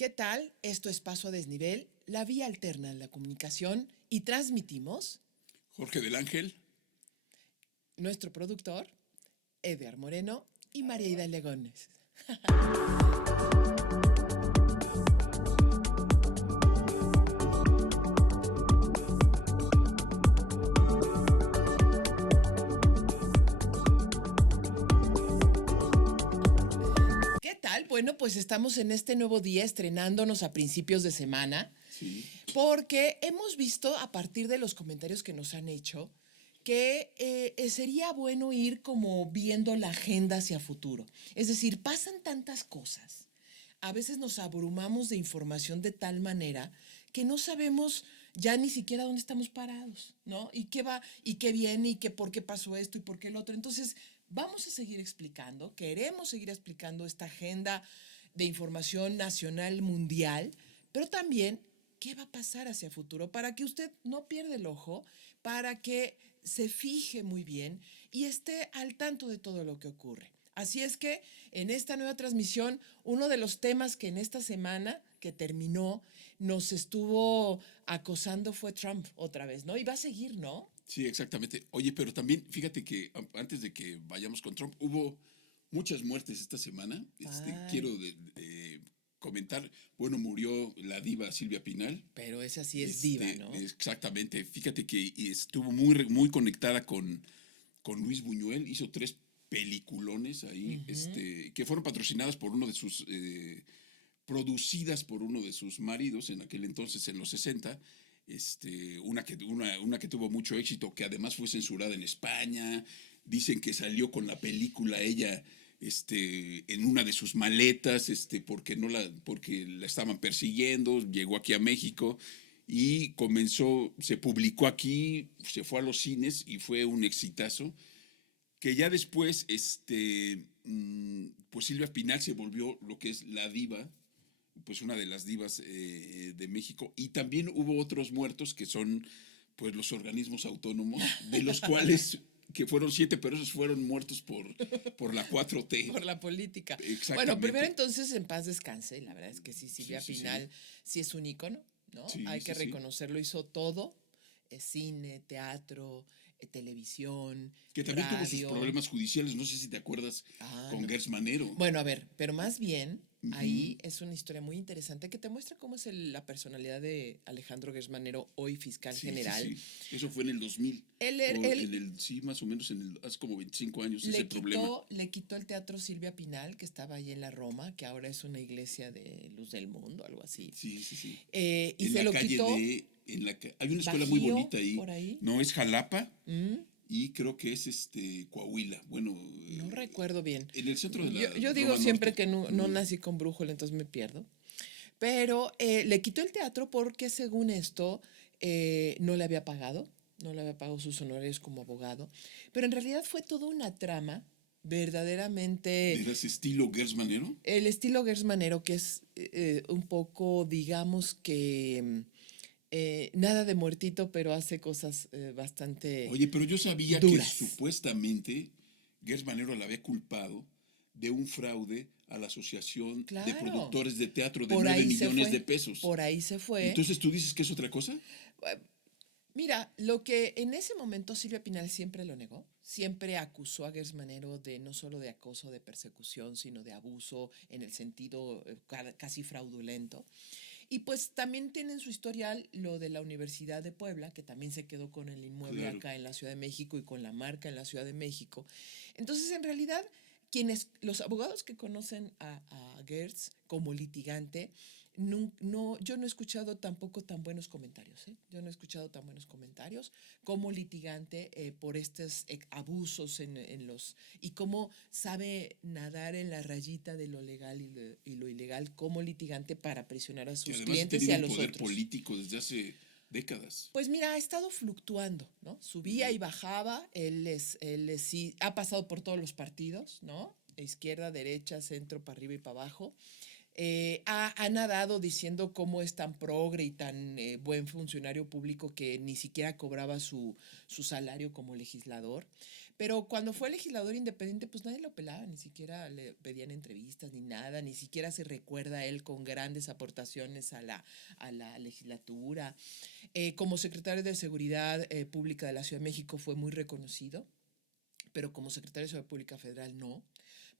¿Qué tal? Esto es Paso a Desnivel, la vía alterna de la comunicación y transmitimos Jorge del Ángel. nuestro productor, Edgar Moreno y María Ida Legones. ¿Qué tal? Bueno, pues estamos en este nuevo día estrenándonos a principios de semana, Sí. porque hemos visto a partir de los comentarios que nos han hecho que sería bueno ir como viendo la agenda hacia futuro. Es decir, pasan tantas cosas. A veces nos abrumamos de información de tal manera que no sabemos ya ni siquiera dónde estamos parados, ¿no? Y qué va, y qué viene, y qué por qué pasó esto y por qué el otro. Entonces, vamos a seguir explicando, queremos seguir explicando esta agenda de información nacional, mundial, pero también qué va a pasar hacia futuro para que usted no pierda el ojo, para que se fije muy bien y esté al tanto de todo lo que ocurre. Así es que en esta nueva transmisión, uno de los temas que en esta semana que terminó nos estuvo acosando fue Trump otra vez, ¿no? Y va a seguir, ¿no? Sí, exactamente. Oye, pero también fíjate que antes de que vayamos con Trump, hubo muchas muertes esta semana. Quiero comentar, bueno, murió la diva Silvia Pinal. Pero esa sí es diva, ¿no? Exactamente. Fíjate que estuvo muy conectada con Luis Buñuel. Hizo 3 peliculones ahí, que fueron patrocinadas por uno de sus producidas por uno de sus maridos en aquel entonces, en los 60. Una que tuvo mucho éxito, que además fue censurada en España. Dicen que salió con la película ella en una de sus maletas, porque la estaban persiguiendo, llegó aquí a México y se publicó aquí, se fue a los cines y fue un exitazo. Que ya después, pues Silvia Pinal se volvió lo que es la diva, pues una de las divas de México. Y también hubo otros muertos que son pues los organismos autónomos, de los cuales que fueron 7, pero esos fueron muertos por la 4T. Por la política. Exactamente. Bueno, primero entonces en paz descanse. La verdad es que sí, Silvia Sí. Pinal sí es un ícono, ¿no? Sí, Hay que sí. reconocerlo, hizo todo. Cine, teatro, televisión, Que también radio. tuvo sus problemas judiciales, no sé si te acuerdas, con Gers Manero. Bueno, a ver, pero más bien, ahí es una historia muy interesante que te muestra cómo es la personalidad de Alejandro Gers Manero, hoy fiscal general. Sí. Eso fue en el 2000. Sí, más o menos hace como 25 años ese problema. Le quitó el teatro Silvia Pinal, que estaba ahí en la Roma, que ahora es una iglesia de luz del mundo, algo así. Sí. Y se lo quitó. Hay una escuela Bajío, muy bonita ahí. Por ahí. No, es Jalapa. Y creo que es Coahuila. Bueno. No recuerdo bien. En el centro de la Yo digo Roma siempre Norte. que no nací con brújula, entonces me pierdo. Pero le quitó el teatro porque, según esto, no le había pagado. No le había pagado sus honorarios como abogado. Pero en realidad fue toda una trama verdaderamente. ¿De ese estilo Gers Manero? El estilo Gers Manero, que es un poco, digamos que. Nada de muertito, pero hace cosas bastante. Oye, pero yo sabía duras. que supuestamente Gers Manero la había culpado de un fraude a la Asociación de Productores de Teatro de 9 millones de pesos. Por ahí se fue. Entonces, ¿tú dices que es otra cosa? Mira, lo que en ese momento Silvia Pinal siempre lo negó, siempre acusó a Gers Manero de no solo de acoso, de persecución, sino de abuso en el sentido casi fraudulento. Y pues también tiene en su historial lo de la Universidad de Puebla, que también se quedó con el inmueble acá en la Ciudad de México y con la marca en la Ciudad de México. Entonces, en realidad, los abogados que conocen a Gers como litigante, yo no he escuchado tampoco tan buenos comentarios. Yo no he escuchado tan buenos comentarios como litigante por estos abusos y cómo sabe nadar en la rayita de lo legal y lo ilegal como litigante para presionar a sus clientes y a los otros. Poder político desde hace décadas. Pues mira, ha estado fluctuando, ¿no? Subía y bajaba. Él sí ha pasado por todos los partidos, ¿no? Izquierda, derecha, centro, para arriba y para abajo. Ha nadado diciendo cómo es tan progre y tan buen funcionario público que ni siquiera cobraba su salario como legislador. Pero cuando fue legislador independiente, pues nadie lo pelaba, ni siquiera le pedían entrevistas ni nada, ni siquiera se recuerda a él con grandes aportaciones a la legislatura. Como secretario de Seguridad Pública de la Ciudad de México fue muy reconocido, pero como secretario de Seguridad Pública Federal no.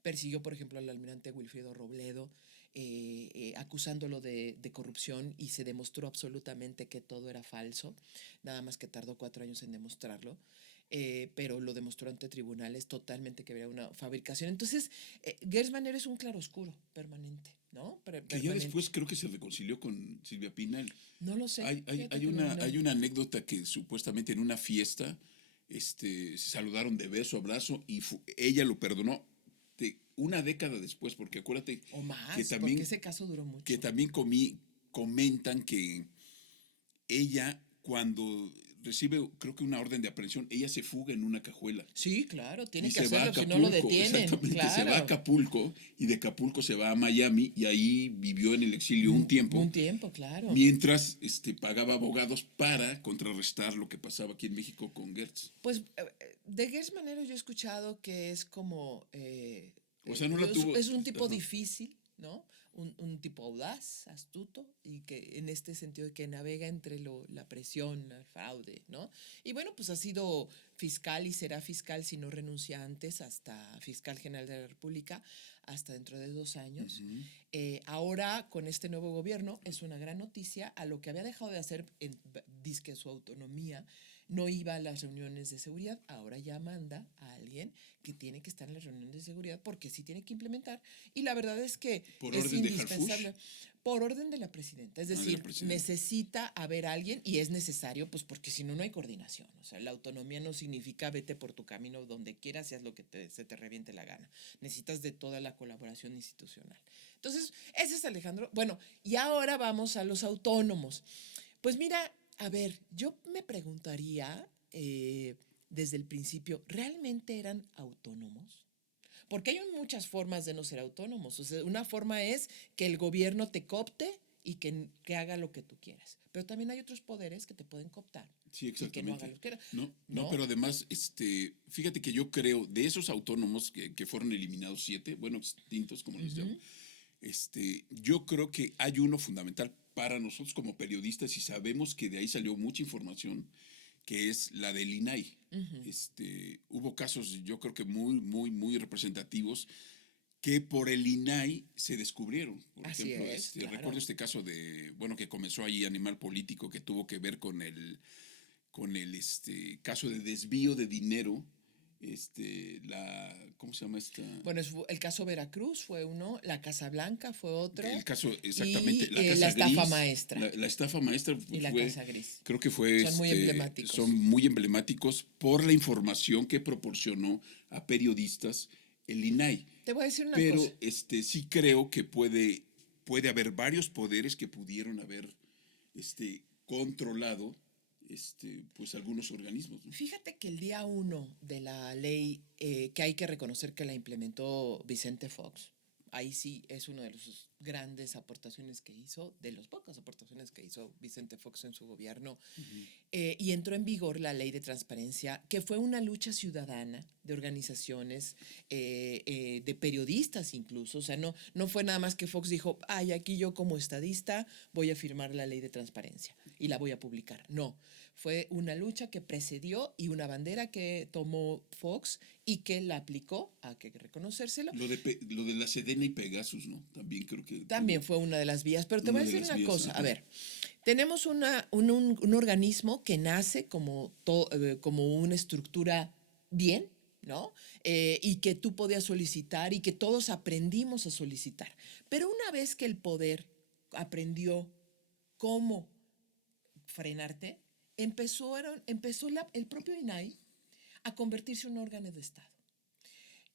Persiguió, por ejemplo, al almirante Wilfrido Robledo, acusándolo de corrupción, y se demostró absolutamente que todo era falso, nada más que tardó 4 años en demostrarlo. Pero lo demostró ante tribunales totalmente que había una fabricación. Entonces, Gers Manero es un claroscuro permanente, ¿no? Que ya después creo que se reconcilió con Silvia Pinal. No lo sé. Hay una anécdota que supuestamente en una fiesta se saludaron de beso, abrazo, y ella lo perdonó una década después, porque acuérdate o más, que también, porque ese caso duró mucho. que también comentan que ella, cuando recibe, creo que una orden de aprehensión, ella se fuga en una cajuela. Sí, claro, tiene Y que se va a hacerlo, si Acapulco, no lo detienen. exactamente, Claro. se va a Acapulco, y de Acapulco se va a Miami, y ahí vivió en el exilio un tiempo. Un tiempo, claro. Mientras pagaba abogados para contrarrestar lo que pasaba aquí en México con Gertz. Pues de Gers Manero yo he escuchado que es como... O sea, no la tuvo. Es un tipo Ajá. difícil, ¿no? Un tipo audaz, astuto, y que en este sentido de que navega entre la presión, el fraude, ¿no? Y bueno, pues ha sido fiscal y será fiscal, si no renuncia antes, hasta fiscal general de la República, hasta dentro de 2 años. Ahora, con este nuevo gobierno, es una gran noticia. A lo que había dejado de hacer, dizque su autonomía, no iba a las reuniones de seguridad, ahora ya manda a alguien que tiene que estar en las reuniones de seguridad, porque sí tiene que implementar, y la verdad es que ¿Por es orden de indispensable. Harfuch? Por orden de la presidenta, es decir, necesita haber alguien, y es necesario, pues porque si no, no hay coordinación. O sea, la autonomía no significa vete por tu camino donde quieras y haz lo que se te reviente la gana. Necesitas de toda la colaboración institucional. Entonces, ese es Alejandro. Bueno, y ahora vamos a los autónomos. Pues mira, a ver, yo me preguntaría desde el principio, ¿realmente eran autónomos? Porque hay muchas formas de no ser autónomos. O sea, una forma es que el gobierno te coopte y que haga lo que tú quieras. Pero también hay otros poderes que te pueden cooptar. Sí, exactamente. Y que no hagan lo que quieran. No, pero además, fíjate que yo creo, de esos autónomos que fueron eliminados 7, bueno, extintos, como les llamo, yo creo que hay uno fundamental para nosotros como periodistas, y sabemos que de ahí salió mucha información, que es la del INAI. Hubo casos, yo creo que muy, muy, muy representativos, que por el INAI se descubrieron. Por Así ejemplo, es, claro. recuerdo este caso que comenzó ahí Animal Político, que tuvo que ver con el caso de desvío de dinero. ¿Cómo se llama esta? Bueno, el caso Veracruz fue uno, la Casa Blanca fue otro. El caso, exactamente, y la estafa maestra. La estafa maestra y la Casa Gris. Creo que fue. Son muy emblemáticos. Son muy emblemáticos por la información que proporcionó a periodistas el INAI. Te voy a decir una cosa. Pero sí creo que puede haber varios poderes que pudieron haber controlado pues algunos organismos, ¿no? Fíjate que el día 1 de la ley, que hay que reconocer que la implementó Vicente Fox, ahí sí es una de las grandes aportaciones que hizo, de las pocas aportaciones que hizo Vicente Fox en su gobierno, y entró en vigor la ley de transparencia, que fue una lucha ciudadana de organizaciones, de periodistas incluso. O sea, no fue nada más que Fox dijo, ay, aquí yo como estadista voy a firmar la ley de transparencia y la voy a publicar. No, fue una lucha que precedió y una bandera que tomó Fox y que la aplicó, hay que reconocérselo. Lo de la Sedena y Pegasus, ¿no? También creo que... También fue una de las vías, pero te voy a decir una cosa. A ver, tenemos un organismo que nace como una estructura bien, ¿no? Y que tú podías solicitar y que todos aprendimos a solicitar. Pero una vez que el poder aprendió cómo frenarte, empezó el propio INAI a convertirse en un órgano de Estado.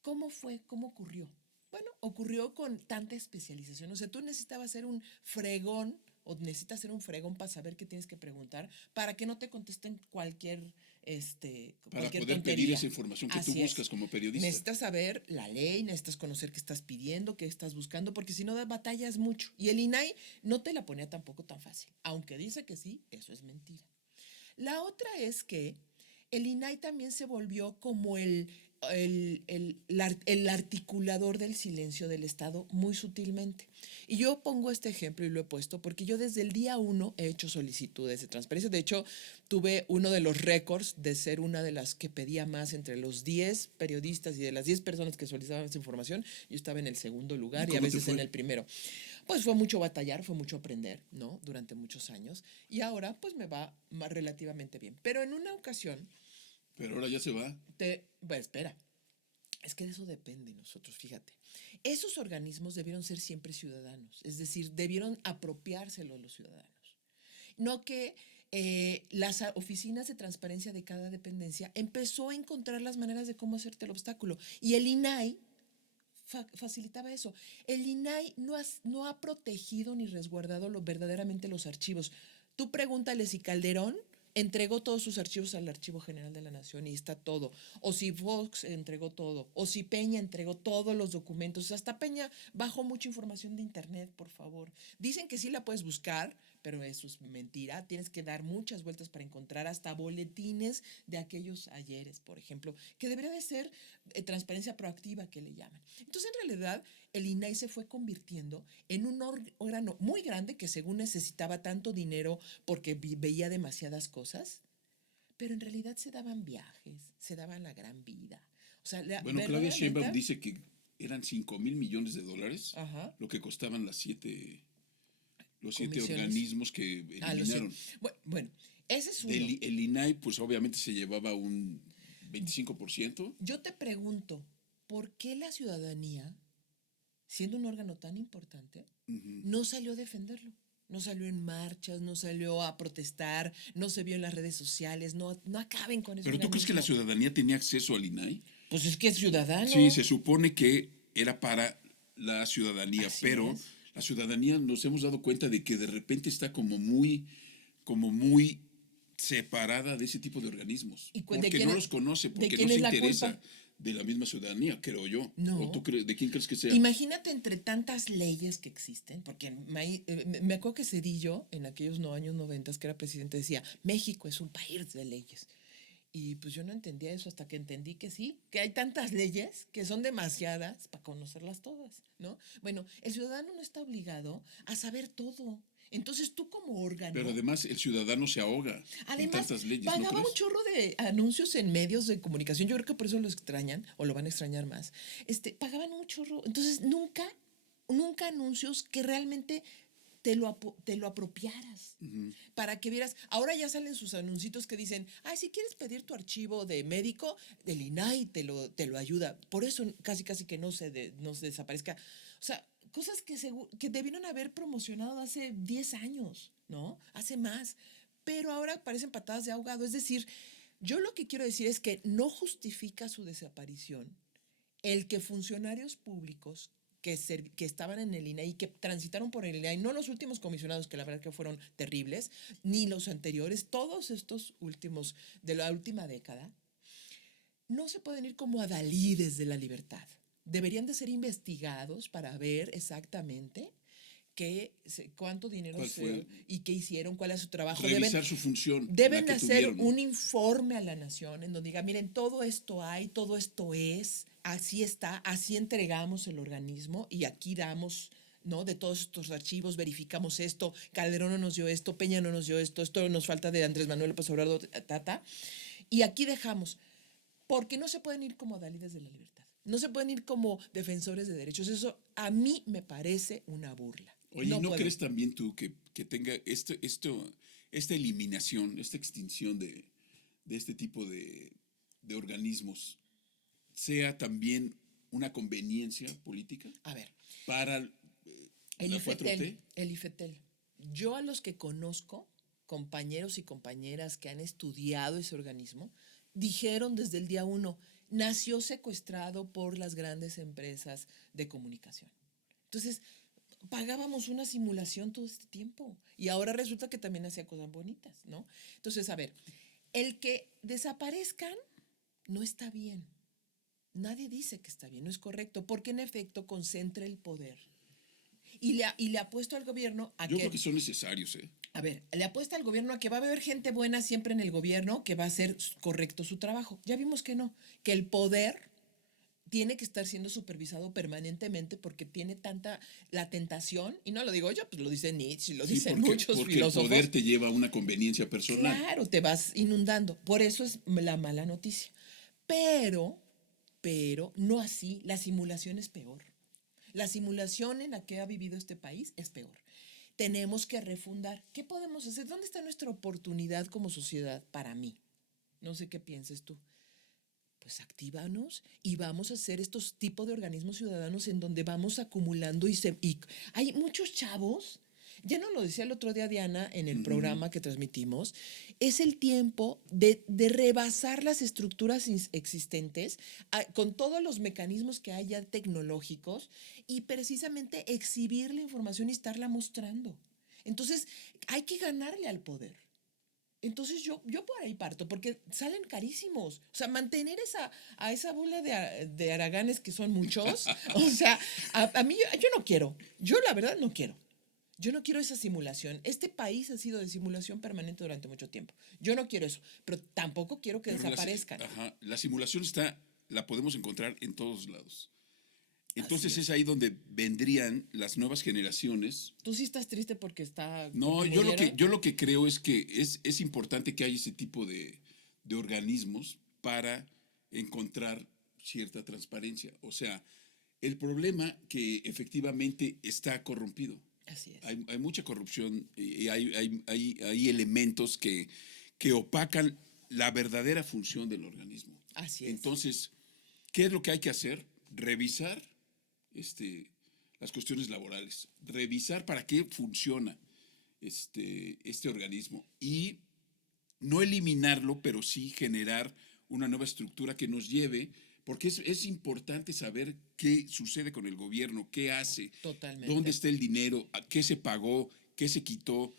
¿Cómo fue? ¿Cómo ocurrió? Bueno, ocurrió con tanta especialización. O sea, tú necesitabas ser un fregón, o necesitas ser un fregón para saber qué tienes que preguntar, para que no te contesten cualquier para poder tontería. Pedir esa información que tú buscas como periodista. Necesitas saber la ley, necesitas conocer qué estás pidiendo, qué estás buscando, porque si no batallas mucho. Y el INAI no te la ponía tampoco tan fácil. Aunque dice que sí, eso es mentira. La otra es que el INAI también se volvió como el articulador del silencio del Estado muy sutilmente. Y yo pongo este ejemplo y lo he puesto porque yo desde el día 1 he hecho solicitudes de transparencia. De hecho, tuve uno de los récords de ser una de las que pedía más entre los 10 periodistas y de las 10 personas que solicitaban esa información. Yo estaba en el segundo lugar y a veces en el primero. Pues fue mucho batallar, fue mucho aprender, ¿no? Durante muchos años. Y ahora pues me va más relativamente bien. Pero en una ocasión... Pero ahora ya se va. Bueno, espera. Es que de eso depende nosotros, fíjate. Esos organismos debieron ser siempre ciudadanos, es decir, debieron apropiárselo los ciudadanos. No que las oficinas de transparencia de cada dependencia empezó a encontrar las maneras de cómo hacerte el obstáculo. Y el INAI facilitaba eso. El INAI no ha protegido ni resguardado verdaderamente los archivos. Tú pregúntale si Calderón entregó todos sus archivos al Archivo General de la Nación y está todo. O si Fox entregó todo. O si Peña entregó todos los documentos. Hasta Peña bajó mucha información de internet, por favor. Dicen que sí la puedes buscar, pero eso es mentira. Tienes que dar muchas vueltas para encontrar hasta boletines de aquellos ayeres, por ejemplo, que debería de ser transparencia proactiva, que le llaman. Entonces, en realidad, el INAI se fue convirtiendo en un órgano muy grande que según necesitaba tanto dinero porque veía demasiadas cosas, pero en realidad se daban viajes, se daban la gran vida. O sea, bueno, Claudia Sheinbaum dice que eran 5,000 millones de dólares lo que costaban los 7 organismos que eliminaron. Bueno, ese es uno. El INAI, pues obviamente se llevaba un 25%. Yo te pregunto, ¿por qué la ciudadanía, siendo un órgano tan importante, no salió a defenderlo? No salió en marchas, no salió a protestar, no se vio en las redes sociales, no acaben con eso. ¿Pero tú crees que la ciudadanía tenía acceso al INAI? Pues es que es ciudadano. Sí, se supone que era para la ciudadanía, pero la ciudadanía nos hemos dado cuenta de que de repente está como muy separada de ese tipo de organismos. Porque no los conoce, porque no se interesa de la misma ciudadanía, creo yo. No. ¿O tú de quién crees que sea? Imagínate entre tantas leyes que existen, porque me acuerdo que Cedillo, en aquellos años 90, que era presidente, decía, México es un país de leyes. Y pues yo no entendía eso hasta que entendí que sí, que hay tantas leyes que son demasiadas para conocerlas todas, ¿no? Bueno, el ciudadano no está obligado a saber todo. Entonces tú como órgano... Pero además el ciudadano se ahoga en tantas leyes, pagaba ¿no crees? un chorro de anuncios en medios de comunicación. Yo creo que por eso lo extrañan o lo van a extrañar más. Pagaban un chorro. Entonces nunca anuncios que realmente te lo apropiaras para que vieras. Ahora ya salen sus anuncios que dicen, ay, si quieres pedir tu archivo de médico, del INAI te lo ayuda. Por eso casi que no se desaparezca. O sea, cosas que debieron haber promocionado hace 10 años, ¿no? Hace más. Pero ahora parecen patadas de ahogado. Es decir, yo lo que quiero decir es que no justifica su desaparición el que funcionarios públicos que estaban en el INAI y que transitaron por el INAI, no los últimos comisionados, que la verdad que fueron terribles, ni los anteriores, todos estos últimos de la última década, no se pueden ir como adalides de la libertad. Deberían de ser investigados para ver exactamente cuánto dinero y qué hicieron, cuál es su trabajo. Revisar su función. Deben hacer un informe a la nación en donde diga, miren, todo esto hay, todo esto es, así está, así entregamos el organismo y aquí damos, ¿no? De todos estos archivos, verificamos esto, Calderón no nos dio esto, Peña no nos dio esto nos falta de Andrés Manuel López Obrador, y aquí dejamos. Porque no se pueden ir como adalides de la libertad. No se pueden ir como defensores de derechos. Eso a mí me parece una burla. Oye, ¿no crees también tú que tenga esta eliminación, esta extinción de este tipo de organismos sea también una conveniencia política? A ver. Para la 4T. El IFETEL. Yo a los que conozco, compañeros y compañeras que han estudiado ese organismo, dijeron desde el día 1, nació secuestrado por las grandes empresas de comunicación. Entonces, pagábamos una simulación todo este tiempo y ahora resulta que también hacía cosas bonitas, ¿no? Entonces, a ver, el que desaparezcan no está bien. Nadie dice que está bien, no es correcto, porque en efecto concentra el poder. y le apuesto al gobierno a Yo que... creo que son necesarios, ¿eh? A ver, le apuesta al gobierno a que va a haber gente buena siempre en el gobierno que va a hacer correcto su trabajo. Ya vimos que no, que el poder tiene que estar siendo supervisado permanentemente porque tiene tanta la tentación, y no lo digo yo, pues lo dice Nietzsche, lo Sí, dicen porque, muchos porque el filósofos. poder te lleva a una conveniencia personal. Claro, te vas inundando. Por eso es la mala noticia. Pero, pero, no así. La simulación es peor. La simulación en la que ha vivido este país es peor. Tenemos que refundar. ¿Qué podemos hacer? ¿Dónde está nuestra oportunidad como sociedad para mí? No sé qué pienses tú. Pues actívanos y vamos a hacer estos tipos de organismos ciudadanos en donde vamos acumulando y hay muchos chavos, ya no lo decía el otro día Diana en el programa que transmitimos, es el tiempo de rebasar las estructuras existentes con todos los mecanismos que hay ya tecnológicos y precisamente exhibir la información y estarla mostrando. Entonces, hay que ganarle al poder. Entonces yo por ahí parto, porque salen carísimos. O sea, mantener a esa bola de haraganes que son muchos, o sea, a mí yo no quiero. Yo la verdad no quiero. Yo no quiero esa simulación. Este país ha sido de simulación permanente durante mucho tiempo. Yo no quiero eso, pero tampoco quiero que Pero desaparezcan. la simulación la podemos encontrar en todos lados. Así Entonces es ahí donde vendrían las nuevas generaciones. Tú sí estás triste porque está. No, Porque yo lo que creo es que es importante que haya ese tipo de organismos para encontrar cierta transparencia. O sea, el problema que efectivamente está corrompido. Así es. Hay mucha corrupción y hay elementos que opacan la verdadera función del organismo. Así es. Entonces, ¿qué es lo que hay que hacer? Revisar las cuestiones laborales, revisar para qué funciona este organismo y no eliminarlo, pero sí generar una nueva estructura que nos lleve, porque es importante saber qué sucede con el gobierno, qué hace, Totalmente. dónde está el dinero, qué se pagó, qué se quitó.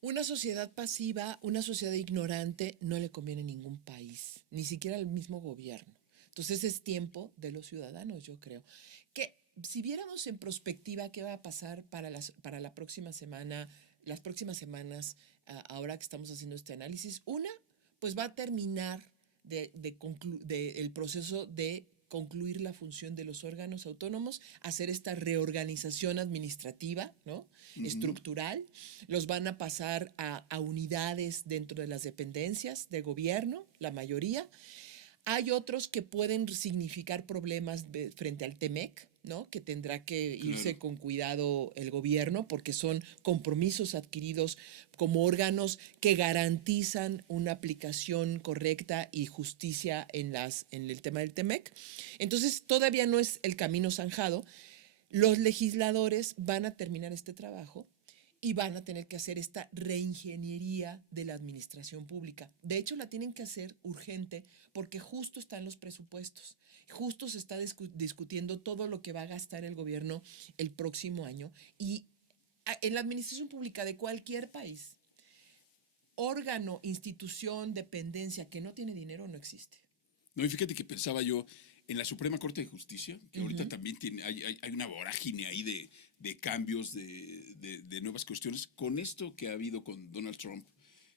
Una sociedad pasiva, una sociedad ignorante, no le conviene a ningún país, ni siquiera al mismo gobierno. Entonces es tiempo de los ciudadanos, yo creo. Que si viéramos en perspectiva qué va a pasar para la próxima semana, las próximas semanas, ahora que estamos haciendo este análisis, una, pues va a terminar el proceso de concluir la función de los órganos autónomos, hacer esta reorganización administrativa, ¿no? Estructural, los van a pasar a unidades dentro de las dependencias de gobierno, la mayoría. Hay otros que pueden significar problemas frente al TEMEC, ¿no? Que tendrá que irse con cuidado el gobierno porque son compromisos adquiridos como órganos que garantizan una aplicación correcta y justicia en el tema del TEMEC. Entonces, todavía no es el camino zanjado. Los legisladores van a terminar este trabajo y van a tener que hacer esta reingeniería de la administración pública. De hecho, la tienen que hacer urgente porque justo están los presupuestos. Justo se está discutiendo todo lo que va a gastar el gobierno el próximo año. Y en la administración pública de cualquier país, órgano, institución, dependencia que no tiene dinero no existe. No, y fíjate que pensaba yo en la Suprema Corte de Justicia, que ahorita también hay una vorágine ahí de cambios, de nuevas cuestiones. Con esto que ha habido con Donald Trump,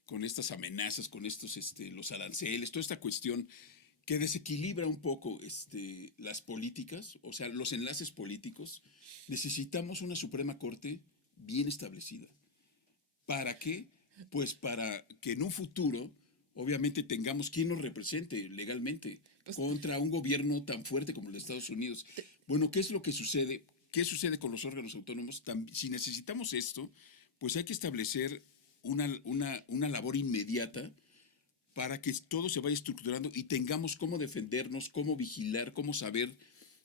con estas amenazas, con estos los aranceles, toda esta cuestión que desequilibra un poco las políticas, o sea, los enlaces políticos, necesitamos una Suprema Corte bien establecida. ¿Para qué? Pues para que en un futuro, obviamente, tengamos quien nos represente legalmente contra un gobierno tan fuerte como el de Estados Unidos. Bueno, ¿qué es lo que sucede? ¿Qué sucede con los órganos autónomos? Si necesitamos esto, pues hay que establecer una labor inmediata para que todo se vaya estructurando y tengamos cómo defendernos, cómo vigilar, cómo saber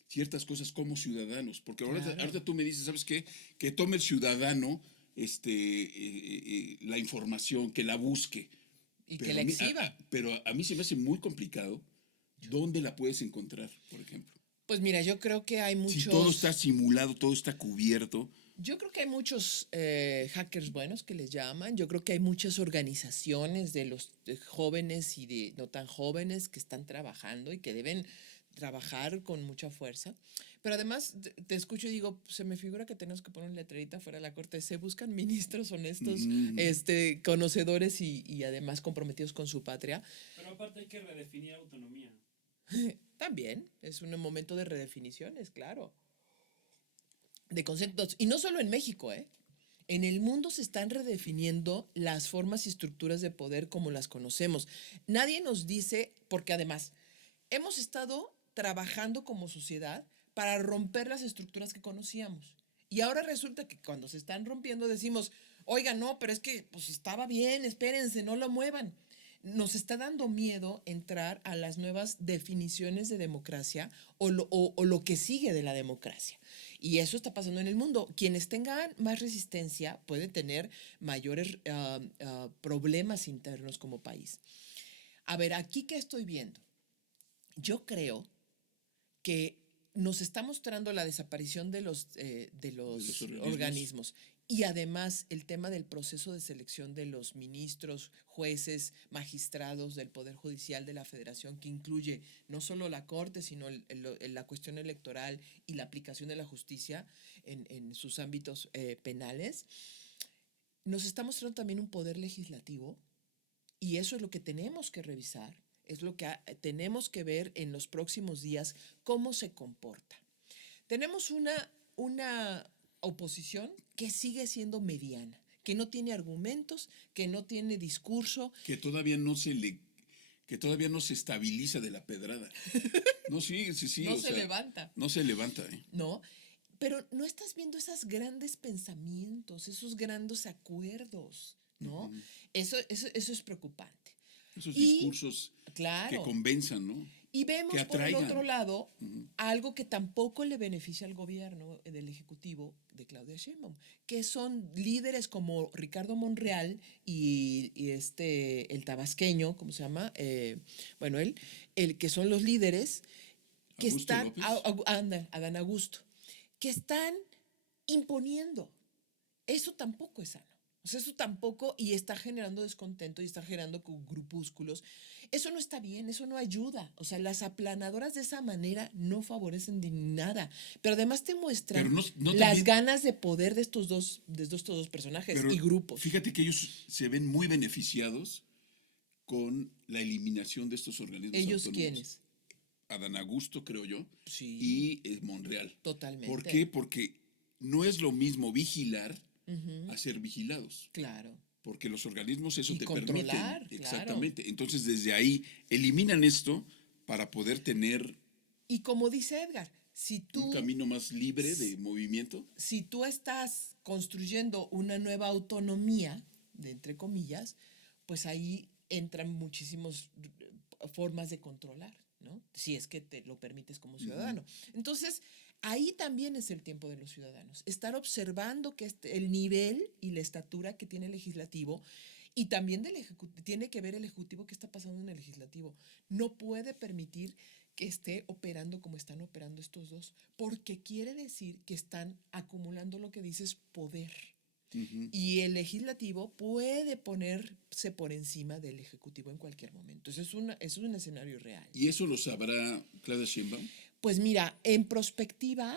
ciertas cosas como ciudadanos. Porque ahorita tú me dices, ¿sabes qué? Que tome el ciudadano la información, que la busque. Y que la exhiba. Pero a mí se me hace muy complicado. ¿Dónde la puedes encontrar, por ejemplo? Pues mira, yo creo que hay muchos... Si todo está simulado, todo está cubierto. Yo creo que hay muchos hackers buenos que les llaman. Yo creo que hay muchas organizaciones de los jóvenes y de no tan jóvenes que están trabajando y que deben trabajar con mucha fuerza. Pero además te escucho y digo, se me figura que tenemos que poner una letrerita fuera de la corte. Se buscan ministros honestos, conocedores y además comprometidos con su patria. Pero aparte hay que redefinir autonomía. También es un momento de redefiniciones, claro. De conceptos. Y no solo en México, ¿eh? En el mundo se están redefiniendo las formas y estructuras de poder como las conocemos. Nadie nos dice, porque además hemos estado trabajando como sociedad para romper las estructuras que conocíamos. Y ahora resulta que cuando se están rompiendo decimos, oiga, no, pero es que pues estaba bien, espérense, no lo muevan. Nos está dando miedo entrar a las nuevas definiciones de democracia o lo que sigue de la democracia. Y eso está pasando en el mundo. Quienes tengan más resistencia pueden tener mayores problemas internos como país. A ver, aquí qué estoy viendo. Yo creo que nos está mostrando la desaparición de los organismos y además el tema del proceso de selección de los ministros, jueces, magistrados del Poder Judicial de la Federación, que incluye no solo la Corte, sino la cuestión electoral y la aplicación de la justicia en sus ámbitos penales. Nos está mostrando también un poder legislativo y eso es lo que tenemos que revisar. Es lo que tenemos que ver en los próximos días, cómo se comporta. Tenemos una oposición que sigue siendo mediana, que no tiene argumentos, que no tiene discurso. Que todavía no se estabiliza de la pedrada. No, sí. No se levanta. No se levanta, ¿eh? No, pero no estás viendo esos grandes pensamientos, esos grandes acuerdos, ¿no? Eso es preocupante. Esos discursos claro, que convenzan, ¿no? Y vemos por el otro lado algo que tampoco le beneficia al gobierno del Ejecutivo de Claudia Sheinbaum, que son líderes como Ricardo Monreal y el tabasqueño, ¿cómo se llama? Bueno, el que son los líderes que Augusto están, López. Adán Augusto, que están imponiendo. Eso tampoco es sano. O sea, eso tampoco, y está generando descontento y está generando grupúsculos. Eso no está bien, eso no ayuda. O sea, las aplanadoras de esa manera no favorecen de nada. Pero además te muestran las ganas de poder de estos dos personajes y grupos. Fíjate que ellos se ven muy beneficiados con la eliminación de estos organismos ¿Ellos autónomos. quiénes? Adán Augusto, creo yo, sí, y Monreal. Totalmente. ¿Por qué? Porque no es lo mismo vigilar a ser vigilados. Claro. Porque los organismos eso y te controlar, permiten. Exactamente. Claro. Entonces, desde ahí eliminan esto para poder tener. Y como dice Edgar, si tú. Un camino más libre de movimiento. Si tú estás construyendo una nueva autonomía, de entre comillas, pues ahí entran muchísimas formas de controlar, ¿no? Si es que te lo permites como ciudadano. Entonces, ahí también es el tiempo de los ciudadanos. Estar observando que el nivel y la estatura que tiene el legislativo y también tiene que ver el ejecutivo qué está pasando en el legislativo. No puede permitir que esté operando como están operando estos dos, porque quiere decir que están acumulando lo que dices poder. Y el legislativo puede ponerse por encima del ejecutivo en cualquier momento. Eso es un escenario real. ¿Y eso lo sabrá Claudia Sheinbaum? Pues mira, en prospectiva,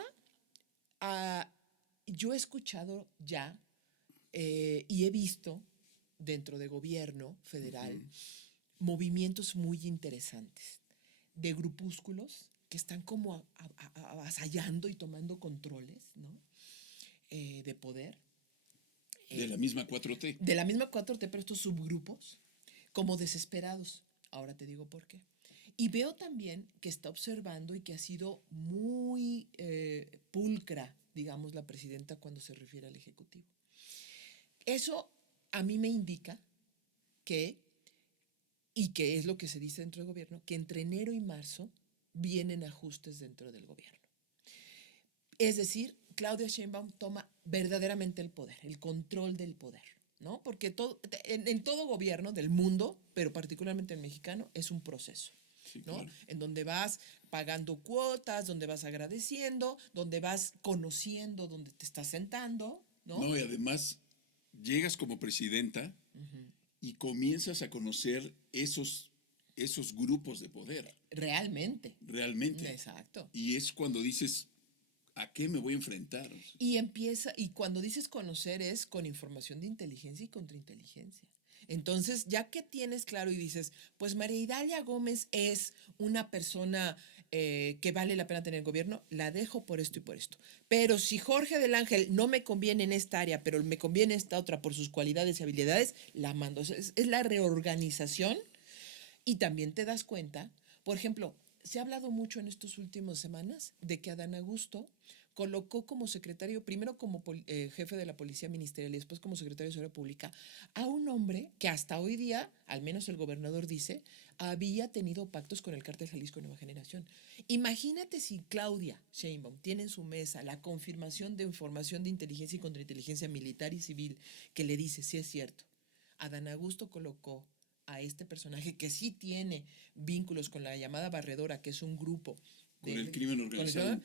yo he escuchado ya y he visto dentro de gobierno federal movimientos muy interesantes de grupúsculos que están como avasallando y tomando controles, ¿no? De poder. De la misma 4T. De la misma 4T, pero estos subgrupos como desesperados. Ahora te digo por qué. Y veo también que está observando y que ha sido muy pulcra, digamos, la presidenta cuando se refiere al Ejecutivo. Eso a mí me indica que, y que es lo que se dice dentro del gobierno, que entre enero y marzo vienen ajustes dentro del gobierno. Es decir, Claudia Sheinbaum toma verdaderamente el poder, el control del poder, ¿no? Porque en todo gobierno del mundo, pero particularmente el mexicano, es un proceso. Sí, ¿no? claro. En donde vas pagando cuotas, donde vas agradeciendo, donde vas conociendo, donde te estás sentando, ¿no? No, y además llegas como presidenta y comienzas a conocer esos grupos de poder. Realmente. Realmente. Exacto. Y es cuando dices, ¿a qué me voy a enfrentar? Y empieza, y cuando dices conocer es con información de inteligencia y contrainteligencia. Entonces, ya que tienes claro y dices, pues María Idalia Gómez es una persona que vale la pena tener en gobierno, la dejo por esto y por esto. Pero si Jorge del Ángel no me conviene en esta área, pero me conviene esta otra por sus cualidades y habilidades, la mando. Es la reorganización y también te das cuenta, por ejemplo, se ha hablado mucho en estas últimas semanas de que Adán Augusto colocó como secretario, primero como jefe de la Policía Ministerial y después como secretario de Seguridad Pública, a un hombre que hasta hoy día, al menos el gobernador dice, había tenido pactos con el Cártel Jalisco Nueva Generación. Imagínate si Claudia Sheinbaum tiene en su mesa la confirmación de información de inteligencia y contrainteligencia militar y civil que le dice, sí es cierto, Adán Augusto colocó a este personaje que sí tiene vínculos con la llamada Barredora, que es un grupo Con el crimen organizado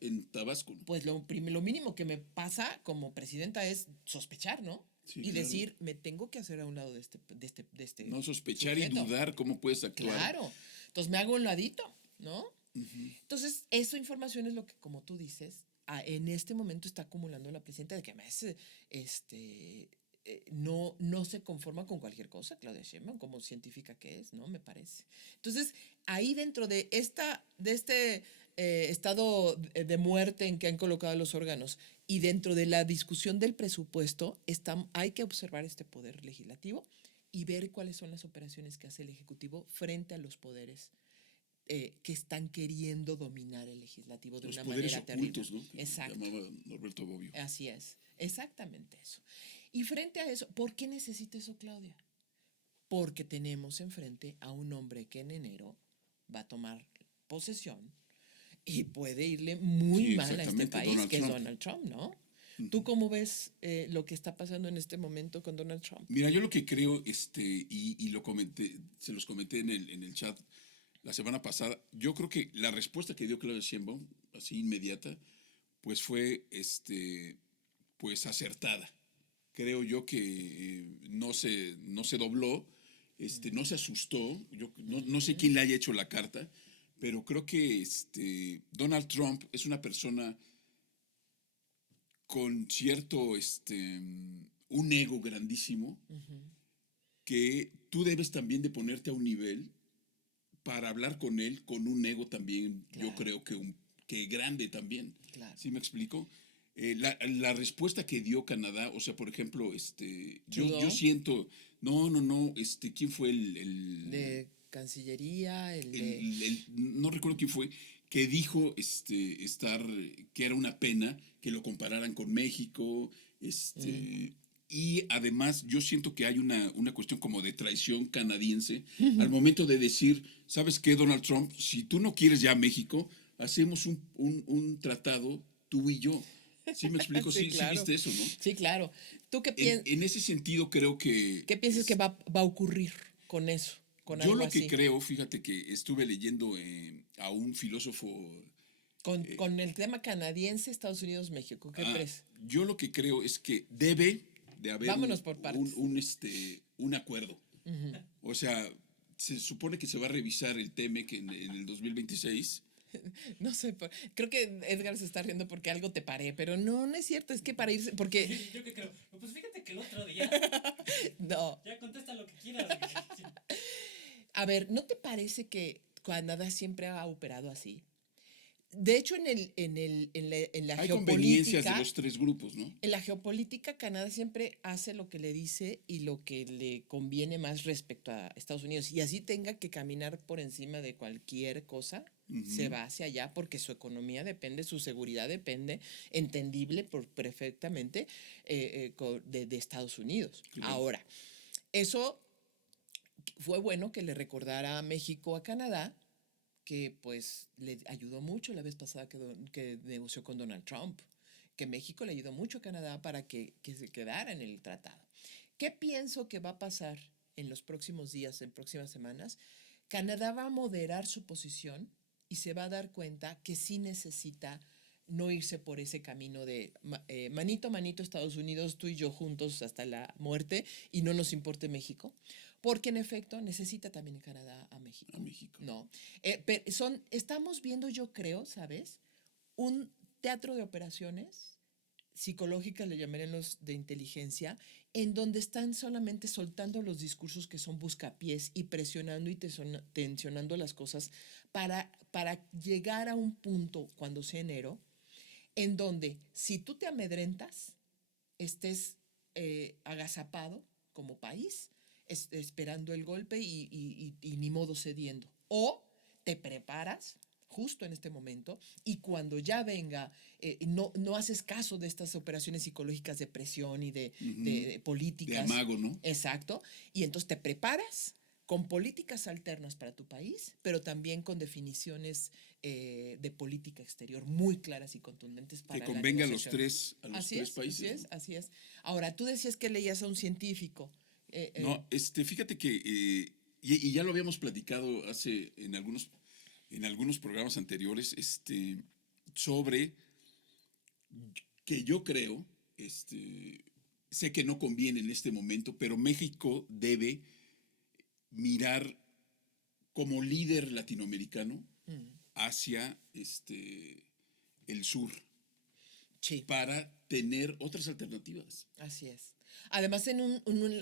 en Tabasco, ¿no? pues lo mínimo que me pasa como presidenta es sospechar, ¿no? Sí, y claro. decir, me tengo que hacer a un lado de este No sospechar sujeto. y dudar cómo puedes actuar. Claro. Entonces me hago un ladito, ¿no? Entonces, esa información es lo que, como tú dices, en este momento está acumulando la presidenta, de que además no se conforma con cualquier cosa, Claudia Sheinbaum, como científica que es, ¿no? Me parece. Entonces, ahí dentro de este estado de muerte en que han colocado los órganos y dentro de la discusión del presupuesto, hay que observar este poder legislativo y ver cuáles son las operaciones que hace el Ejecutivo frente a los poderes que están queriendo dominar el legislativo de Los una poderes manera ocultos, terrible. ¿no? Que Exacto. llamaba Norberto Bobbio. Así es, exactamente eso. Y frente a eso, ¿por qué necesita eso Claudia? Porque tenemos enfrente a un hombre que en enero va a tomar posesión y puede irle muy mal a este país, Donald que Trump. es Donald Trump, ¿no? ¿Tú cómo ves lo que está pasando en este momento con Donald Trump? Mira, yo lo que creo, y lo comenté, se los comenté en el chat la semana pasada, yo creo que la respuesta que dio Claudia Sheinbaum, así inmediata, pues fue, pues acertada. Creo yo que no se dobló, no se asustó. Yo no sé quién le haya hecho la carta, pero creo que Donald Trump es una persona con cierto, un ego grandísimo, que tú debes también de ponerte a un nivel para hablar con él con un ego también, Claro. yo creo que grande también. Claro. ¿Sí me explico? La respuesta que dio Canadá, o sea, por ejemplo, yo siento, no, ¿quién fue de Cancillería, no recuerdo quién fue, que dijo que era una pena que lo compararan con México, y además yo siento que hay una cuestión como de traición canadiense al momento de decir, ¿sabes qué, Donald Trump? Si tú no quieres ya México, hacemos un tratado tú y yo. ¿Sí me explico? Sí, Sí, claro. sí viste eso, ¿no? Sí, claro. ¿Tú qué piensas? En ese sentido creo que... ¿Qué piensas que va a ocurrir con eso? Con yo algo lo que así? creo, fíjate que estuve leyendo a un filósofo... Con el tema canadiense, Estados Unidos, México, ¿qué crees? Yo lo que creo es que debe de haber Vámonos por partes. un acuerdo. O sea, se supone que se va a revisar el TEMEC en el 2026. No sé, creo que Edgar se está riendo porque algo te paré, pero no es cierto, es que para irse, porque... Sí, yo que creo. Pues fíjate que el otro día. No. Ya contesta lo que quieras. A ver, ¿no te parece que Canadá siempre ha operado así? De hecho, en la Hay geopolítica, conveniencias de los tres grupos, ¿no? en la geopolítica, Canadá siempre hace lo que le dice y lo que le conviene más respecto a Estados Unidos. Y así tenga que caminar por encima de cualquier cosa, se va hacia allá porque su economía depende, su seguridad depende, entendible perfectamente, de Estados Unidos. Claro. Ahora, eso fue bueno que le recordara a México a Canadá, que pues le ayudó mucho la vez pasada que negoció con Donald Trump, que México le ayudó mucho a Canadá para que se quedara en el tratado. ¿Qué pienso que va a pasar en los próximos días, en próximas semanas? Canadá va a moderar su posición y se va a dar cuenta que sí necesita no irse por ese camino de manito a manito Estados Unidos, tú y yo juntos hasta la muerte y no nos importe México. Porque en efecto necesita también Canadá a México. A México. No. Estamos viendo, yo creo, ¿sabes? Un teatro de operaciones psicológicas, le llamarían los de inteligencia, en donde están solamente soltando los discursos que son buscapiés y presionando y tensionando las cosas para llegar a un punto, cuando sea enero, en donde si tú te amedrentas, estés agazapado como país, esperando el golpe y ni modo cediendo. O te preparas justo en este momento y cuando ya venga, no haces caso de estas operaciones psicológicas de presión y de políticas. De amago, ¿no? Exacto. Y entonces te preparas con políticas alternas para tu país, pero también con definiciones de política exterior muy claras y contundentes para que convenga a los negociación. tres países. Así es, ¿no? así es. Ahora, tú decías que leías a un científico. No, fíjate que, y ya lo habíamos platicado en algunos programas anteriores, sobre que yo creo, sé que no conviene en este momento, pero México debe mirar como líder latinoamericano hacia el sur Sí. para tener otras alternativas. Así es. Además, en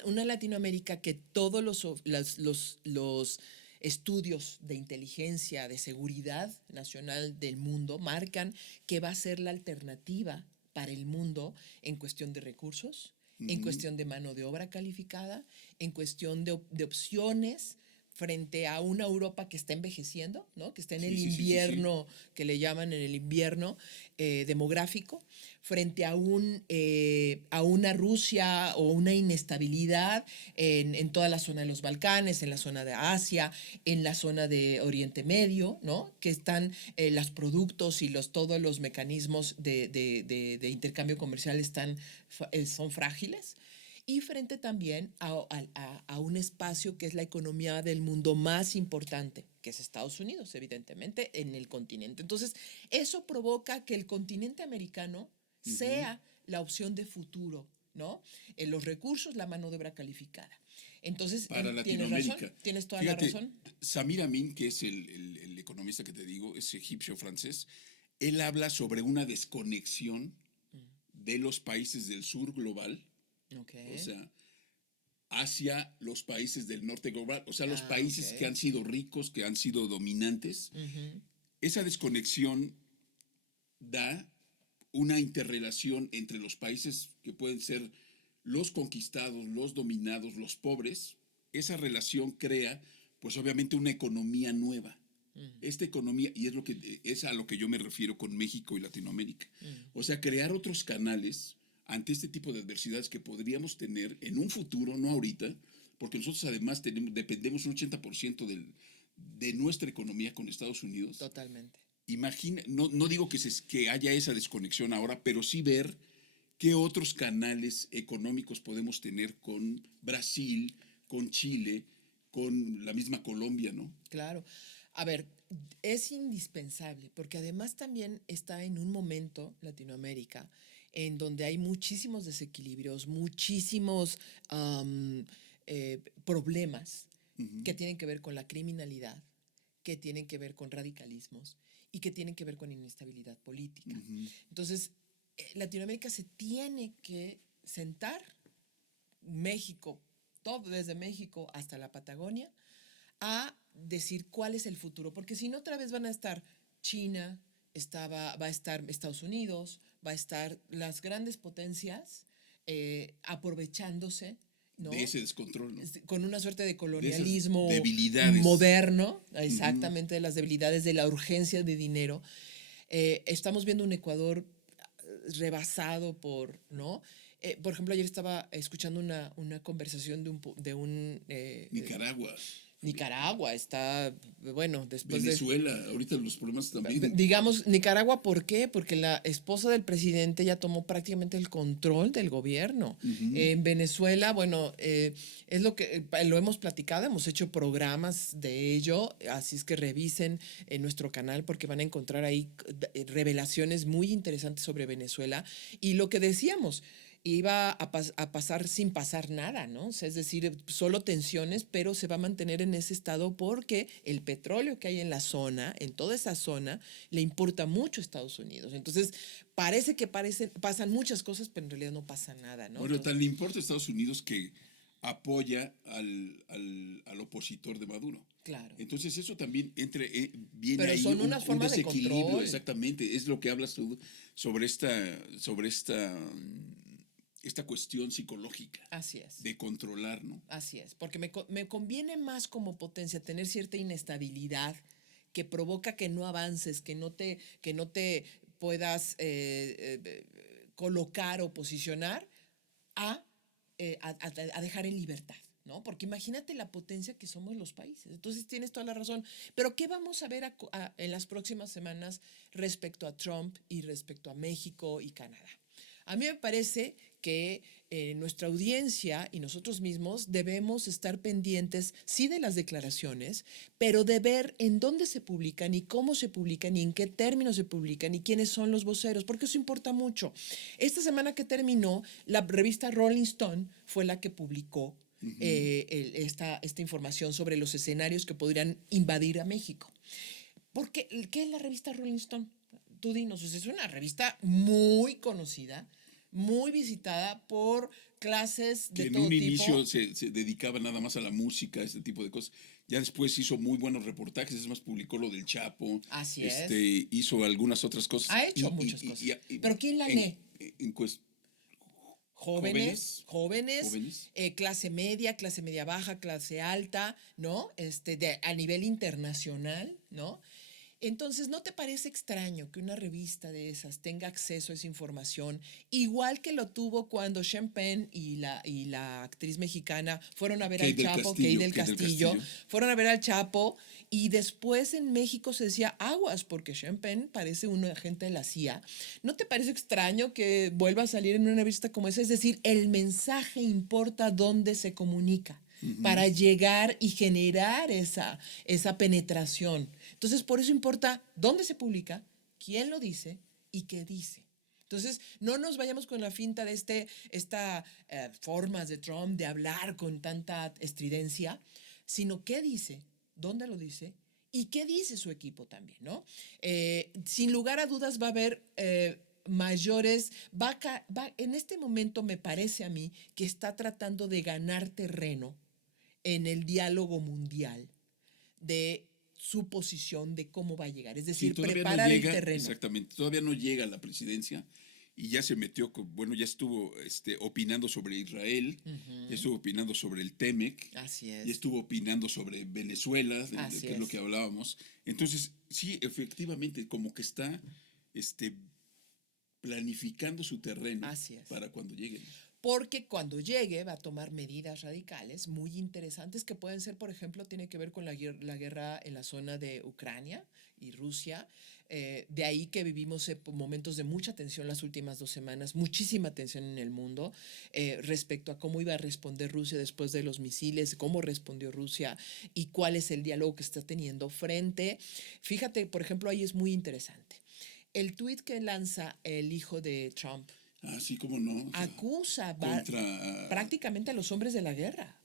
una Latinoamérica que todos los estudios de inteligencia, de seguridad nacional del mundo marcan que va a ser la alternativa para el mundo en cuestión de recursos, en cuestión de mano de obra calificada, en cuestión de opciones frente a una Europa que está envejeciendo, ¿no? Que está en el invierno, que le llaman en el invierno demográfico, frente a una Rusia o una inestabilidad en toda la zona de los Balcanes, en la zona de Asia, en la zona de Oriente Medio, ¿no? Que están los productos y todos los mecanismos de intercambio comercial son frágiles. Y frente también a un espacio que es la economía del mundo más importante, que es Estados Unidos, evidentemente, en el continente. Entonces, eso provoca que el continente americano sea la opción de futuro, ¿no? Los recursos, la mano de obra calificada. Entonces, para tienes Latinoamérica. razón, tienes toda Fíjate, la razón. Samir Amin, que es el economista que te digo, es egipcio-francés, él habla sobre una desconexión de los países del sur global, Okay. o sea, hacia los países del norte global, o sea, los países okay. que han sido ricos, que han sido dominantes. Esa desconexión da una interrelación entre los países que pueden ser los conquistados, los dominados, los pobres. Esa relación crea, pues obviamente, una economía nueva. Esta economía, y es a lo que yo me refiero con México y Latinoamérica. O sea, crear otros canales ante este tipo de adversidades que podríamos tener en un futuro, no ahorita, porque nosotros además dependemos un 80% de nuestra economía con Estados Unidos. Totalmente. Imagina, no digo que haya esa desconexión ahora, pero sí ver qué otros canales económicos podemos tener con Brasil, con Chile, con la misma Colombia, ¿no? Claro. A ver, es indispensable, porque además también está en un momento Latinoamérica en donde hay muchísimos desequilibrios, muchísimos problemas que tienen que ver con la criminalidad, que tienen que ver con radicalismos y que tienen que ver con inestabilidad política. Entonces, Latinoamérica se tiene que sentar, México, todo desde México hasta la Patagonia, a decir cuál es el futuro, porque si no otra vez van a estar China, va a estar Estados Unidos, va a estar las grandes potencias aprovechándose, ¿no? De ese descontrol, ¿no? Con una suerte de colonialismo de debilidades moderno, exactamente, de las debilidades, de la urgencia de dinero. Estamos viendo un Ecuador rebasado ¿no? Por ejemplo, ayer estaba escuchando una conversación de un Nicaragua está, bueno, después Venezuela, ahorita los problemas también. Digamos, Nicaragua, ¿por qué? Porque la esposa del presidente ya tomó prácticamente el control del gobierno. En Venezuela, bueno, es lo hemos platicado, hemos hecho programas de ello, así es que revisen en nuestro canal porque van a encontrar ahí revelaciones muy interesantes sobre Venezuela. Y lo que decíamos, iba a pasar sin pasar nada, ¿no? O sea, es decir, solo tensiones, pero se va a mantener en ese estado porque el petróleo que hay en la zona, en toda esa zona, le importa mucho a Estados Unidos. Entonces, pasan muchas cosas, pero en realidad no pasa nada, ¿no? Bueno, Entonces, tan le importa a Estados Unidos que apoya al opositor de Maduro. claro. Entonces eso también viene Pero ahí son unas un formas de desequilibrio, control. exactamente. Es lo que hablas tú esta cuestión psicológica Así es. de controlar, ¿no? Así es, porque me conviene más como potencia tener cierta inestabilidad que provoca que no avances, que no te puedas colocar o posicionar a, a dejar en libertad, ¿no? Porque imagínate la potencia que somos los países. Entonces tienes toda la razón. Pero ¿qué vamos a ver en las próximas semanas respecto a Trump y respecto a México y Canadá? A mí me parece que nuestra audiencia y nosotros mismos debemos estar pendientes, sí, de las declaraciones, pero de ver en dónde se publican y cómo se publican y en qué términos se publican y quiénes son los voceros, porque eso importa mucho. Esta semana que terminó, la revista Rolling Stone fue la que publicó esta información sobre los escenarios que podrían invadir a México. Porque, ¿qué es la revista Rolling Stone? Tú dinos, es una revista muy conocida, muy visitada por clases Que de en todo un tipo. inicio se dedicaba nada más a la música, este tipo de cosas. Ya después hizo muy buenos reportajes, es más, publicó lo del Chapo. Así es. Hizo algunas otras cosas. Ha hecho muchas cosas. Pero ¿quién la en, lee? en cues- Jóvenes, clase media baja, clase alta, ¿no? A nivel internacional, ¿no? Entonces, ¿no te parece extraño que una revista de esas tenga acceso a esa información, igual que lo tuvo cuando Sean Penn y la actriz mexicana fueron a ver al Chapo, Kate del Castillo, fueron a ver al Chapo, y después en México se decía aguas, porque Sean Penn parece un agente de la CIA? ¿No te parece extraño que vuelva a salir en una revista como esa? Es decir, el mensaje importa dónde se comunica para llegar y generar esa penetración. Entonces, por eso importa dónde se publica, quién lo dice y qué dice. Entonces, no nos vayamos con la finta de esta formas de Trump de hablar con tanta estridencia, sino qué dice, dónde lo dice y qué dice su equipo también, ¿no? Sin lugar a dudas va a haber mayores, en este momento me parece a mí que está tratando de ganar terreno en el diálogo mundial de su posición de cómo va a llegar. Es decir, preparar el terreno. Exactamente, todavía no llega a la presidencia y ya se metió, ya estuvo opinando sobre Israel, ya estuvo opinando sobre el TEMEC, Así es. ya estuvo opinando sobre Venezuela, que es lo que hablábamos. Entonces, sí, efectivamente, como que está planificando su terreno para cuando llegue. Porque cuando llegue va a tomar medidas radicales muy interesantes que pueden ser, por ejemplo, tiene que ver con la guerra en la zona de Ucrania y Rusia. De ahí que vivimos momentos de mucha tensión las últimas 2 semanas, muchísima tensión en el mundo respecto a cómo iba a responder Rusia después de los misiles, cómo respondió Rusia y cuál es el diálogo que está teniendo frente. Fíjate, por ejemplo, ahí es muy interesante. El tuit que lanza el hijo de Trump, así como no. Acusa prácticamente a los hombres de la guerra.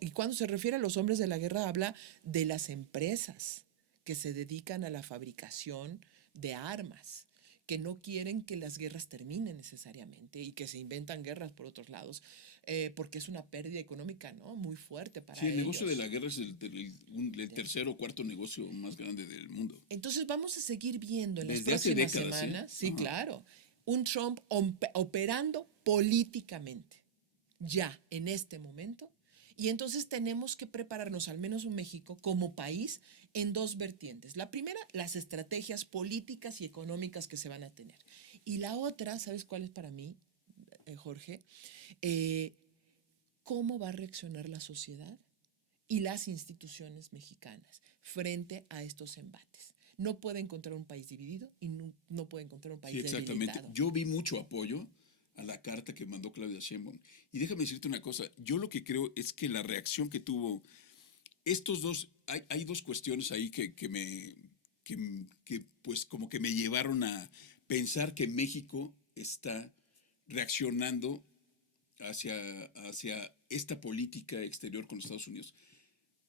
Y cuando se refiere a los hombres de la guerra, habla de las empresas que se dedican a la fabricación de armas, que no quieren que las guerras terminen necesariamente y que se inventan guerras por otros lados, porque es una pérdida económica, ¿no? Muy fuerte para ellos. Sí, el negocio de la guerra es el tercer o cuarto negocio más grande del mundo. Entonces vamos a seguir viendo en las próximas semanas, sí, claro, un Trump operando políticamente, ya en este momento. Y entonces tenemos que prepararnos, al menos en México, como país, en 2 vertientes. La primera, las estrategias políticas y económicas que se van a tener. Y la otra, ¿sabes cuál es para mí, Jorge? ¿Cómo va a reaccionar la sociedad y las instituciones mexicanas frente a estos embates? No puede encontrar un país dividido y no puede encontrar un país debilitado. Exactamente. Yo vi mucho apoyo a la carta que mandó Claudia Sheinbaum. Y déjame decirte una cosa, yo lo que creo es que la reacción que tuvo estos dos, hay 2 cuestiones ahí que pues como que me llevaron a pensar que México está reaccionando hacia esta política exterior con Estados Unidos.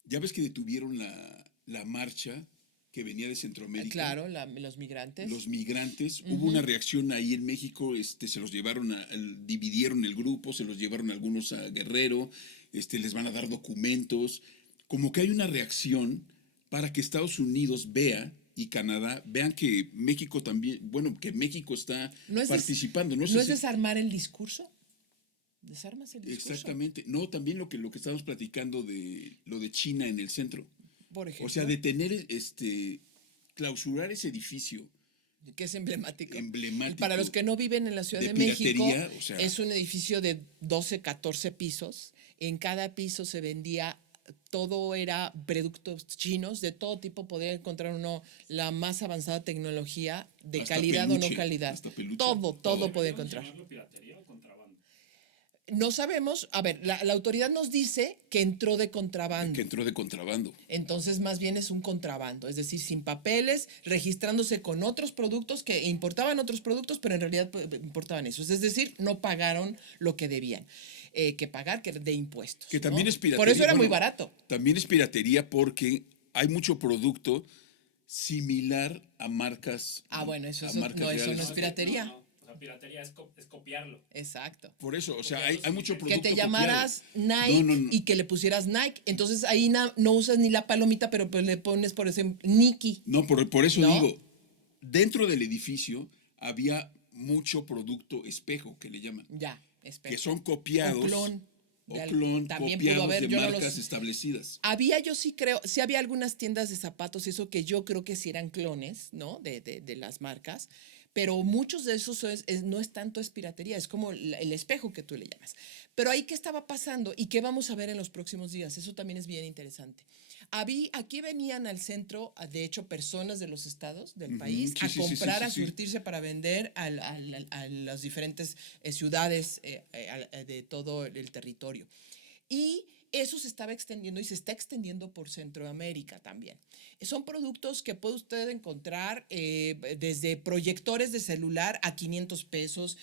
Ya ves que detuvieron la marcha que venía de Centroamérica. Claro, los migrantes. Los migrantes. Hubo una reacción ahí en México, se los llevaron, dividieron el grupo, se los llevaron algunos a Guerrero, les van a dar documentos. Como que hay una reacción para que Estados Unidos vea y Canadá vean que México también, bueno, que México está participando. ¿No es desarmar el discurso? ¿Desarmas el discurso? Exactamente. No, también lo que estamos platicando de lo de China en el centro. Por ejemplo. O sea, de tener, clausurar ese edificio. Que es emblemático. Emblemático. Y para los que no viven en la Ciudad de México, o sea, es un edificio de 12, 14 pisos. En cada piso se vendía, todo era productos chinos, de todo tipo. Podía encontrar uno la más avanzada tecnología, de hasta calidad peluche, o no calidad. Todo podía encontrar. ¿Piratería o contrabando? No sabemos, a ver, la autoridad nos dice que entró de contrabando. Que entró de contrabando. Entonces, más bien es un contrabando, es decir, sin papeles, registrándose con otros productos que importaban otros productos, pero en realidad importaban esos. Es decir, no pagaron lo que debían que pagar, que de impuestos. Que también es piratería. Por eso era muy barato. También es piratería porque hay mucho producto similar a marcas. Bueno, eso no es piratería. No. Piratería es copiarlo. Exacto. Por eso, o sea, hay mucho producto que te llamaras copiado. Nike y que le pusieras Nike. Entonces ahí no usas ni la palomita, pero pues le pones, por ejemplo, Nike. No, por eso digo, dentro del edificio había mucho producto espejo, que le llaman. Ya, espejo. Que son copiados. O clon. También copiados pudo haber, de marcas establecidas. Yo sí creo, sí había algunas tiendas de zapatos, eso que yo creo que sí eran clones, ¿no? De las marcas. Pero muchos de esos no es tanto es piratería, es como el espejo que tú le llamas. Pero ahí, ¿qué estaba pasando? ¿Y qué vamos a ver en los próximos días? Eso también es bien interesante. Aquí venían al centro, de hecho, personas de los estados del país a comprar, a surtirse para vender a las diferentes ciudades de todo el territorio. Y eso se estaba extendiendo y se está extendiendo por Centroamérica también. Son productos que puede usted encontrar desde proyectores de celular a 500 pesos,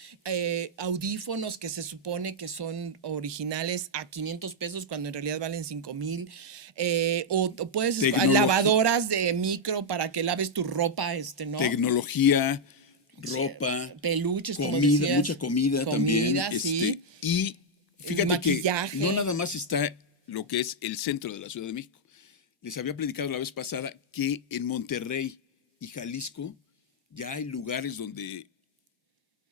audífonos que se supone que son originales a 500 pesos cuando en realidad valen 5,000, o puedes lavadoras de micro para que laves tu ropa, ¿no? Tecnología, ropa, peluches, comida, como decías, mucha comida también. Sí. Y fíjate maquillaje. Que no nada más está lo que es el centro de la Ciudad de México. Les había platicado la vez pasada que en Monterrey y Jalisco ya hay lugares donde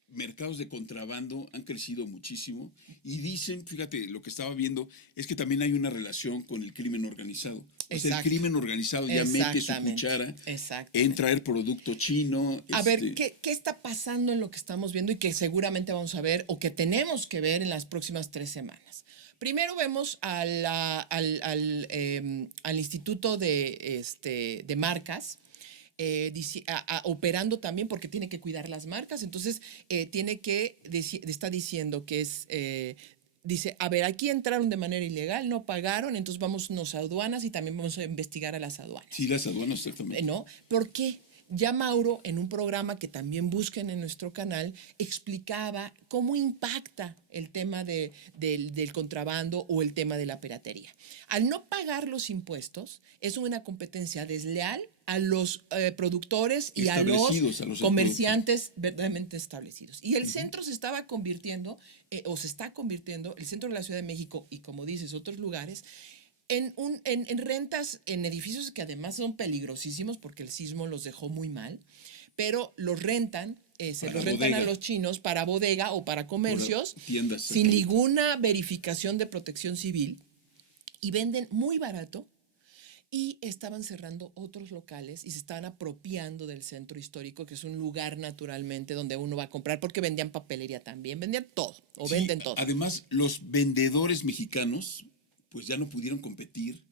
mercados de contrabando han crecido muchísimo y dicen, fíjate, lo que estaba viendo es que también hay una relación con el crimen organizado. O sea, el crimen organizado ya mete su cuchara en traer producto chino. A ver, ¿qué está pasando en lo que estamos viendo y que seguramente vamos a ver o que tenemos que ver en las próximas 3 semanas? Primero vemos al Instituto de Marcas, operando también porque tiene que cuidar las marcas. Entonces, está diciendo que dice, a ver, aquí entraron de manera ilegal, no pagaron, entonces vámonos a aduanas y también vamos a investigar a las aduanas. Sí, las aduanas, exactamente. ¿No? ¿Por qué? Ya Mauro, en un programa que también busquen en nuestro canal, explicaba cómo impacta el tema del contrabando o el tema de la piratería. Al no pagar los impuestos, es una competencia desleal a los productores y a los comerciantes verdaderamente establecidos. Y el centro se estaba convirtiendo, se está convirtiendo, el centro de la Ciudad de México y, como dices, otros lugares, en rentas, en edificios que además son peligrosísimos porque el sismo los dejó muy mal, pero los rentan, los rentan a los chinos para bodega o para comercios, tiendas, sin ninguna verificación de protección civil, y venden muy barato. Y estaban cerrando otros locales y se estaban apropiando del centro histórico, que es un lugar naturalmente donde uno va a comprar, porque vendían papelería también, vendían todo, venden todo. Además, los vendedores mexicanos pues ya no pudieron competir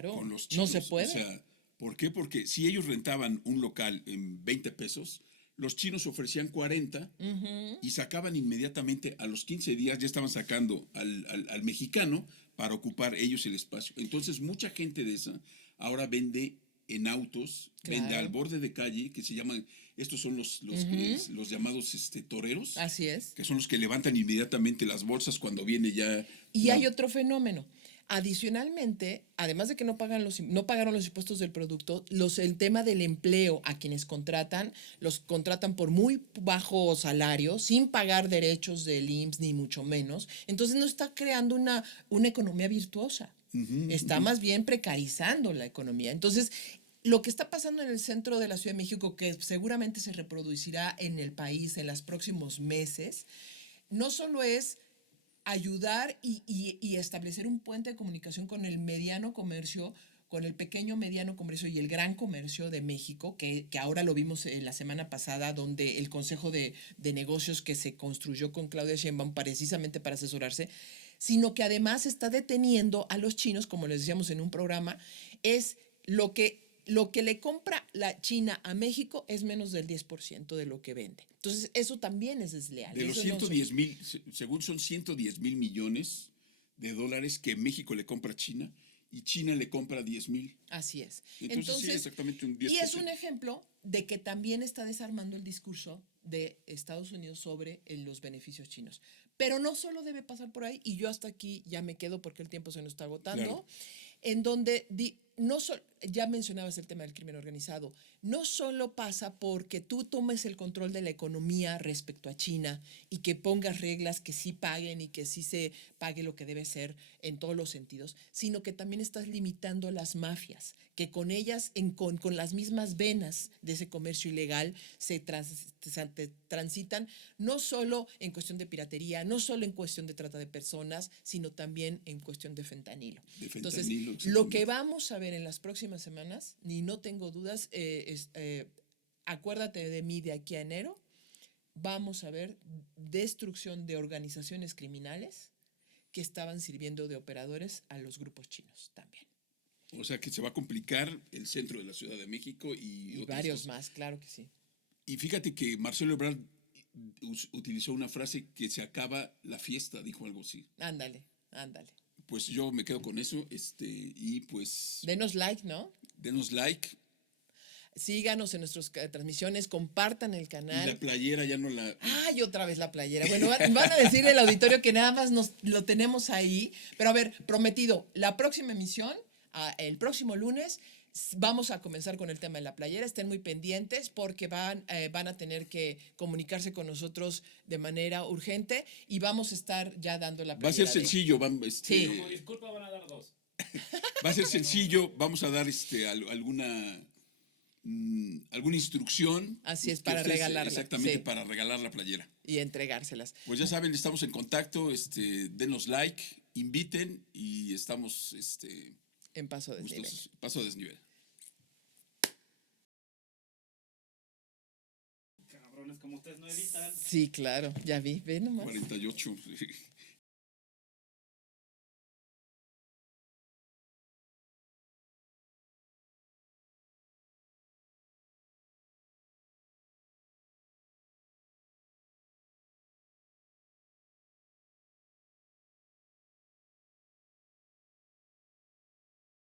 con los chinos. No se puede. O sea, ¿por qué? Porque si ellos rentaban un local en 20 pesos, los chinos ofrecían 40 y sacaban inmediatamente, a los 15 días ya estaban sacando al mexicano para ocupar ellos el espacio. Entonces, mucha gente de esa ahora vende en autos, vende al borde de calle, que se llaman estos son los llamados toreros, Así es. que son los que levantan inmediatamente las bolsas cuando viene ya. Y hay otro fenómeno. Adicionalmente, además de que no pagaron los impuestos del producto, el tema del empleo a quienes contratan, los contratan por muy bajo salario, sin pagar derechos del IMSS, ni mucho menos. Entonces no está creando una economía virtuosa. Está más bien precarizando la economía. Entonces, lo que está pasando en el centro de la Ciudad de México, que seguramente se reproducirá en el país en los próximos meses, no solo es ayudar y establecer un puente de comunicación con el mediano comercio, con el pequeño mediano comercio y el gran comercio de México, que ahora lo vimos la semana pasada, donde el Consejo de Negocios que se construyó con Claudia Sheinbaum precisamente para asesorarse, sino que además está deteniendo a los chinos, como les decíamos en un programa, es lo que le compra la China a México es menos del 10% de lo que vende. Entonces, eso también es desleal. De los Eso no 110,000, según son 110,000 millones de dólares que México le compra a China y China le compra 10,000. Así es. Entonces sí, exactamente un 10%. Y es un ejemplo de que también está desarmando el discurso de Estados Unidos sobre los beneficios chinos. Pero no solo debe pasar por ahí, y yo hasta aquí ya me quedo porque el tiempo se nos está agotando, Claro. en donde ya mencionabas el tema del crimen organizado, no solo pasa porque tú tomes el control de la economía respecto a China y que pongas reglas que sí paguen y que sí se pague lo que debe ser en todos los sentidos, sino que también estás limitando las mafias, que con ellas, con las mismas venas de ese comercio ilegal, se transitan no solo en cuestión de piratería, no solo en cuestión de trata de personas, sino también en cuestión de fentanilo. Entonces, lo que vamos a ver en las próximas semanas, ni no tengo dudas, acuérdate de mí de aquí a enero, vamos a ver destrucción de organizaciones criminales que estaban sirviendo de operadores a los grupos chinos también. O sea que se va a complicar el centro de la Ciudad de México y varios cosas más, claro que sí. Y fíjate que Marcelo Ebrard utilizó una frase que se acaba la fiesta, dijo algo así. Ándale. Pues yo me quedo con eso, y pues... Denos like, ¿no? Denos like. Síganos en nuestras transmisiones, compartan el canal. Y la playera ya no la... ¡Ay, otra vez la playera! Bueno, van a decir el auditorio que nada más lo tenemos ahí. Pero a ver, prometido, la próxima emisión, el próximo lunes, vamos a comenzar con el tema de la playera. Estén muy pendientes porque van a tener que comunicarse con nosotros de manera urgente y vamos a estar ya dando la playera. Va a ser sencillo. Sí. Como disculpa van a dar 2. Va a ser sencillo. Vamos a dar alguna instrucción. Así es, para regalarla. Exactamente, sí. Para regalar la playera. Y entregárselas. Pues ya saben, estamos en contacto. Denos like, inviten y estamos... en paso a desnivel. Paso a desnivel. Cabrones, como ustedes no editan. Sí, claro, ya vi, ve nomás. 48.